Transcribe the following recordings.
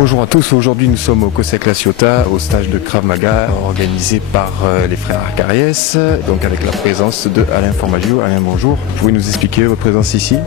Bonjour à tous, aujourd'hui nous sommes au COSEC La Ciotat, au stage de Krav Maga organisé par les frères Arcariès, donc avec la présence de Alain Formaggio. Alain, bonjour. Vous pouvez nous expliquer votre présence ici?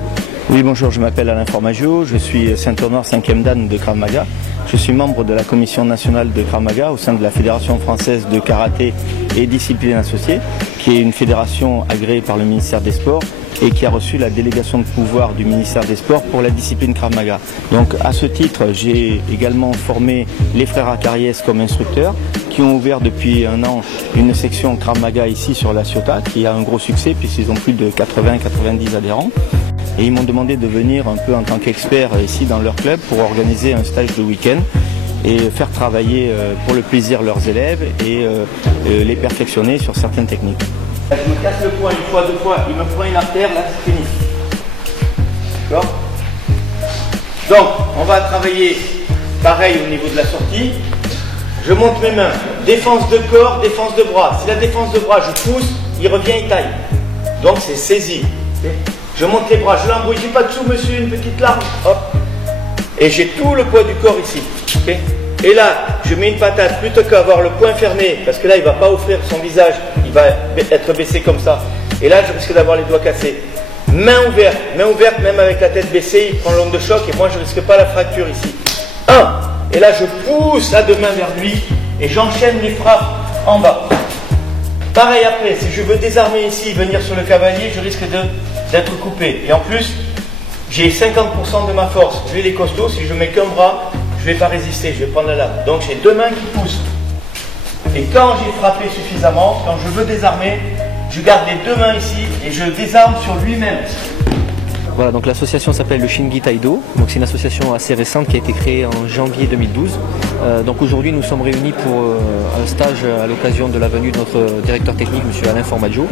Oui, bonjour, je m'appelle Alain Formaggio, je suis ceinture noire 5e dan de Krav Maga. Je suis membre de la commission nationale de Krav Maga au sein de la Fédération française de karaté et disciplines associées, qui est une fédération agréée par le ministère des Sports et qui a reçu la délégation de pouvoir du ministère des Sports pour la discipline Krav Maga. Donc à ce titre, j'ai également formé les frères Arcariès comme instructeurs, qui ont ouvert depuis un an une section Krav Maga ici sur La Ciotat, qui a un gros succès puisqu'ils ont plus de 80-90 adhérents. Et ils m'ont demandé de venir un peu en tant qu'expert ici dans leur club pour organiser un stage de week-end et faire travailler pour le plaisir leurs élèves et les perfectionner sur certaines techniques. Je me casse le poing une fois, deux fois, il me prend une artère, là c'est fini. D'accord? Donc, on va travailler pareil au niveau de la sortie. Je monte mes mains, défense de corps, défense de bras. Si la défense de bras, je pousse, il revient, il taille. Donc c'est saisi. Okay? Je monte les bras, je l'embrouille, j'ai pas dessous monsieur, une petite larme, hop. Et j'ai tout le poids du corps ici. Okay? Et là, je mets une patate, plutôt qu'avoir le poing fermé, parce que là, il ne va pas offrir son visage, il va être baissé comme ça. Et là, je risque d'avoir les doigts cassés. Main ouverte, même avec la tête baissée, il prend l'onde de choc, et moi, je ne risque pas la fracture ici. 1. Et là, je pousse la deux mains vers lui, et j'enchaîne les frappes en bas. Pareil après, si je veux désarmer ici, venir sur le cavalier, je risque d'être coupé. Et en plus, j'ai 50% de ma force. Lui, il est costaud, si je mets qu'un bras, je ne vais pas résister, je vais prendre la lame. Donc j'ai deux mains qui poussent. Et quand j'ai frappé suffisamment, quand je veux désarmer, je garde les deux mains ici et je désarme sur lui-même. Voilà, donc l'association s'appelle le Shingi Taido. Donc c'est une association assez récente qui a été créée en janvier 2012. Donc aujourd'hui nous sommes réunis pour un stage à l'occasion de la venue de notre directeur technique, M. Alain Formaggio,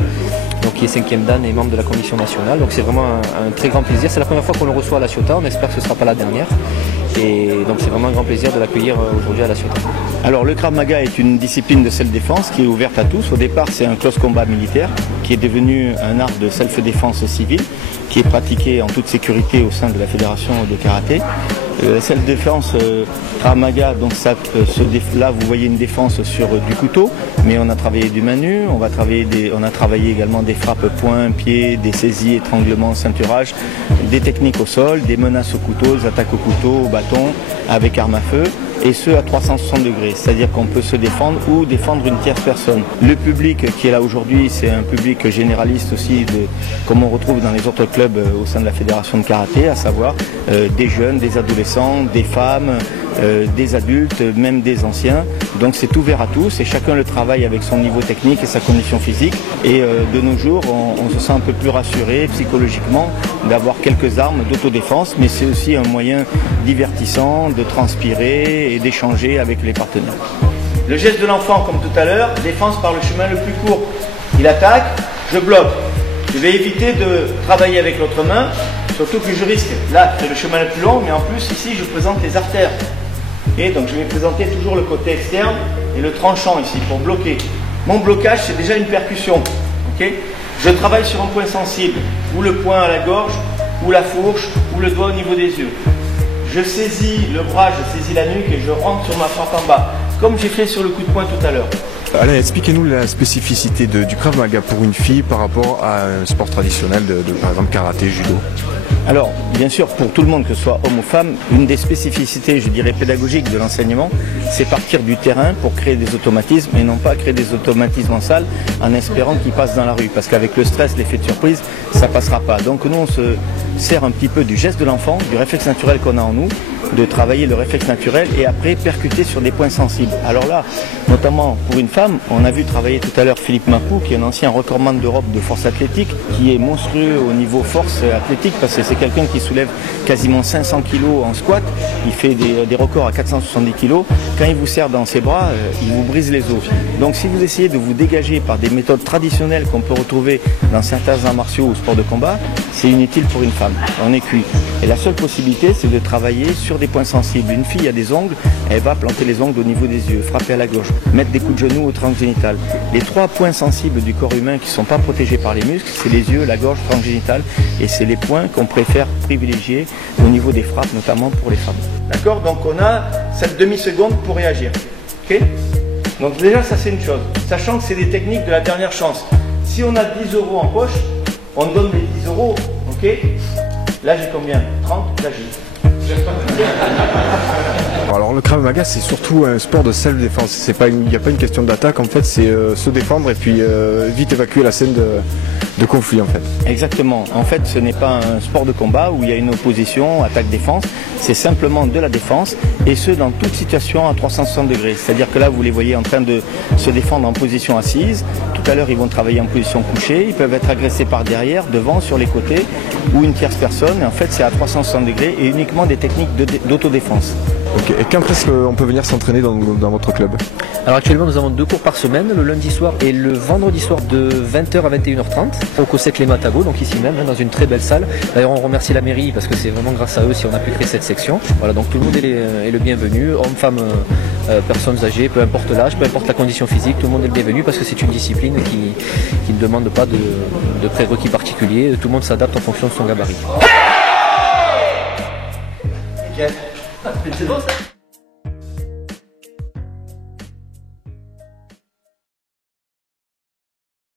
donc qui est 5e dan et membre de la commission nationale. Donc c'est vraiment un très grand plaisir. C'est la première fois qu'on le reçoit à La Ciotat, on espère que ce ne sera pas la dernière. Et donc c'est vraiment un grand plaisir de l'accueillir aujourd'hui à La Ciotat. Alors le Krav Maga est une discipline de self-défense qui est ouverte à tous. Au départ c'est un close combat militaire qui est devenu un art de self-défense civile qui est pratiqué en toute sécurité au sein de la fédération de karaté. La self-défense Krav Maga, donc ça, là vous voyez une défense sur du couteau, mais on a travaillé du main nue, on a travaillé également des frappes poing, pied, des saisies, étranglements, ceinturage, des techniques au sol, des menaces au couteau, des attaques au couteau, au bâton, avec arme à feu, et ce à 360 degrés, c'est-à-dire qu'on peut se défendre ou défendre une tierce personne. Le public qui est là aujourd'hui, c'est un public généraliste aussi, comme on retrouve dans les autres clubs au sein de la fédération de karaté, à savoir des jeunes, des adolescents, des femmes, des adultes, même des anciens. Donc c'est ouvert à tous et chacun le travaille avec son niveau technique et sa condition physique. Et de nos jours, on se sent un peu plus rassuré psychologiquement d'avoir quelques armes d'autodéfense, mais c'est aussi un moyen divertissant de transpirer et d'échanger avec les partenaires. Le geste de l'enfant, comme tout à l'heure, défense par le chemin le plus court. Il attaque, je bloque. Je vais éviter de travailler avec l'autre main, surtout que je risque. Là, c'est le chemin le plus long, mais en plus, ici, je présente les artères. Et donc, je vais présenter toujours le côté externe et le tranchant ici pour bloquer. Mon blocage, c'est déjà une percussion. Okay? Je travaille sur un point sensible, ou le poing à la gorge, ou la fourche, ou le doigt au niveau des yeux. Je saisis le bras, je saisis la nuque et je rentre sur ma frappe en bas, comme j'ai fait sur le coup de poing tout à l'heure. Alain, expliquez-nous la spécificité du Krav Maga pour une fille par rapport à un sport traditionnel par exemple karaté, judo. Alors, bien sûr, pour tout le monde, que ce soit homme ou femme, une des spécificités, je dirais, pédagogiques de l'enseignement, c'est partir du terrain pour créer des automatismes et non pas créer des automatismes en salle en espérant qu'ils passent dans la rue. Parce qu'avec le stress, l'effet de surprise, ça ne passera pas. Donc nous, on se sert un petit peu du geste de l'enfant, du réflexe naturel qu'on a en nous, de travailler le réflexe naturel et après percuter sur des points sensibles. Alors là, notamment pour une femme, on a vu travailler tout à l'heure Philippe Mapou, qui est un ancien recordman d'Europe de force athlétique, qui est monstrueux au niveau force athlétique, parce que c'est quelqu'un qui soulève quasiment 500 kg en squat, il fait des records à 470 kg. Quand il vous serre dans ses bras, il vous brise les os. Donc si vous essayez de vous dégager par des méthodes traditionnelles qu'on peut retrouver dans certains arts martiaux ou sports de combat, c'est inutile pour une femme, on est cuit. Et la seule possibilité, c'est de travailler sur des points sensibles. Une fille a des ongles, elle va planter les ongles au niveau des yeux, frapper à la gauche, mettre des coups de genoux au triangle génital. Les trois points sensibles du corps humain qui ne sont pas protégés par les muscles, c'est les yeux, la gorge, le triangle génital, et c'est les points qu'on préfère privilégier au niveau des frappes, notamment pour les femmes. D'accord? Donc on a cette demi-seconde pour réagir. Ok? Donc déjà ça c'est une chose. Sachant que c'est des techniques de la dernière chance. Si on a 10 € en poche, on donne les 10 €. Ok? Là j'ai combien? 30? Là j'ai. Alors le Krav Maga c'est surtout un sport de self-défense, il n'y a pas une question d'attaque en fait, c'est se défendre et puis vite évacuer la scène de conflit en fait. Exactement, en fait ce n'est pas un sport de combat où il y a une opposition, attaque-défense, c'est simplement de la défense et ce dans toute situation à 360 degrés. C'est-à-dire que là vous les voyez en train de se défendre en position assise, tout à l'heure ils vont travailler en position couchée, ils peuvent être agressés par derrière, devant, sur les côtés ou une tierce personne, et en fait c'est à 360 degrés et uniquement des techniques d'autodéfense. Ok, et quand est-ce qu'on peut venir s'entraîner dans votre club? Alors actuellement nous avons 2 cours par semaine, le lundi soir et le vendredi soir de 20h à 21h30 au COSEC Les Matago, donc ici même, dans une très belle salle. D'ailleurs on remercie la mairie parce que c'est vraiment grâce à eux si on a pu créer cette section. Voilà, donc tout le monde est le bienvenu, hommes, femmes, personnes âgées, peu importe l'âge, peu importe la condition physique, tout le monde est le bienvenu parce que c'est une discipline qui ne demande pas de prérequis particuliers, tout le monde s'adapte en fonction de son gabarit. C'est bon ça?